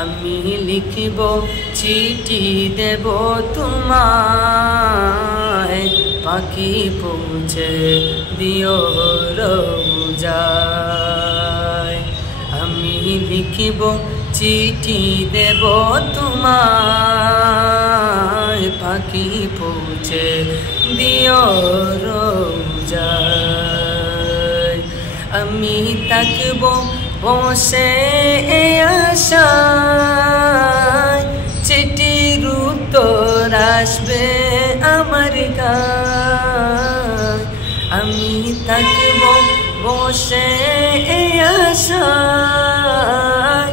আমি লিখিব চিঠি দেব তোমায়, পাখি পৌঁছে দিও রোজায়। আমি লিখিব চিঠি দেব তোমায়, পাখি পৌঁছে দিও রোজায়। আমি থাকব বসে আশায়, চিঠির উত্তর আসবে আমার গায়। আমি থাকব বসে আশায়,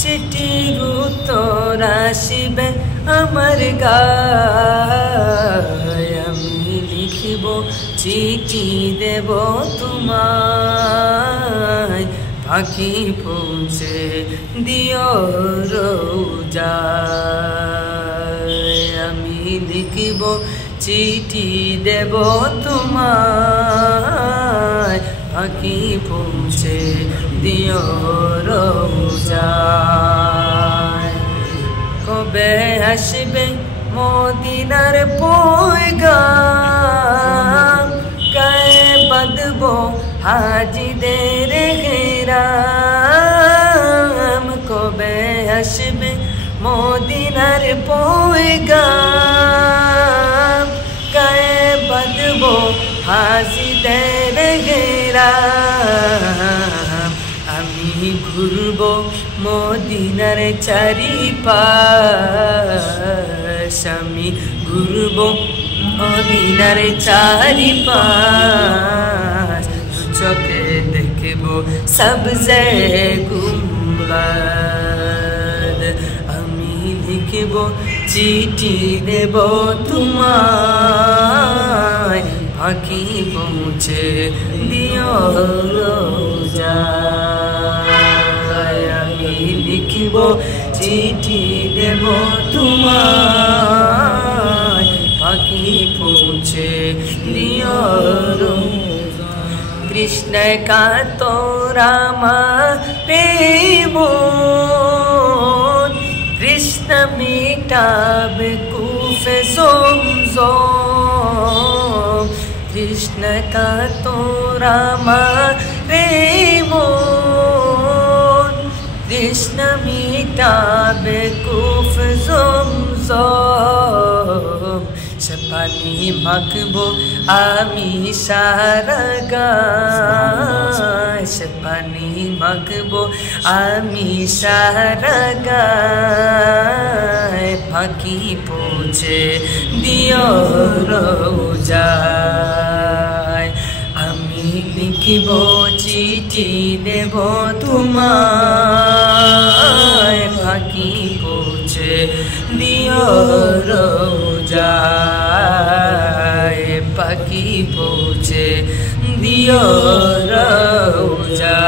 চিঠির উত্তর আসবে আমার গায়। আমি লিখিব চিঠি দেব তোমায়, পাখি পৌঁছে দিও রোজায়। আমি লিখিব চিঠি দেব তোমায়, পাখি পৌঁছে দিও রোজায়। কবে আসবে মদিনার পয়গাম, গায়ে বাঁধব হাজিদের হেরাম। কবে আসবে মদিনার পয়গাম, গায়ে বাঁধব হাজিদের হেরাম। আমি ঘুরব মদিনার চারিপাশ, আমি ঘুরব মদিনার চারিপাশ। চোখে দেখব সবজে গুম্বদ। আমি লিখব চিঠি দেব তোমায়, পাখি পৌঁছে দিও রোজায়। আমি লিখব চিঠি দেব তোমায়, পাখি পৌঁছে দিও রোজায়। কৃষ্ণ का तोरामा प्रेम, কৃষ্ণ মিটাবে কুফে জমজম। কৃষ্ণ का तोरामा प्रेम, কৃষ্ণ মিটাবে কুফে জমজম। সে পানি মাখবো আমি সারা গায়, সে পানি মাখবো আমি সারা গায়। পাখি পৌঁছে দিও রোজায়। আমি লিখিব চিঠি দেব তোমায়, পাখি পৌঁছে দিও রোজায়। পাখি পৌঁছে দিও রোজায়।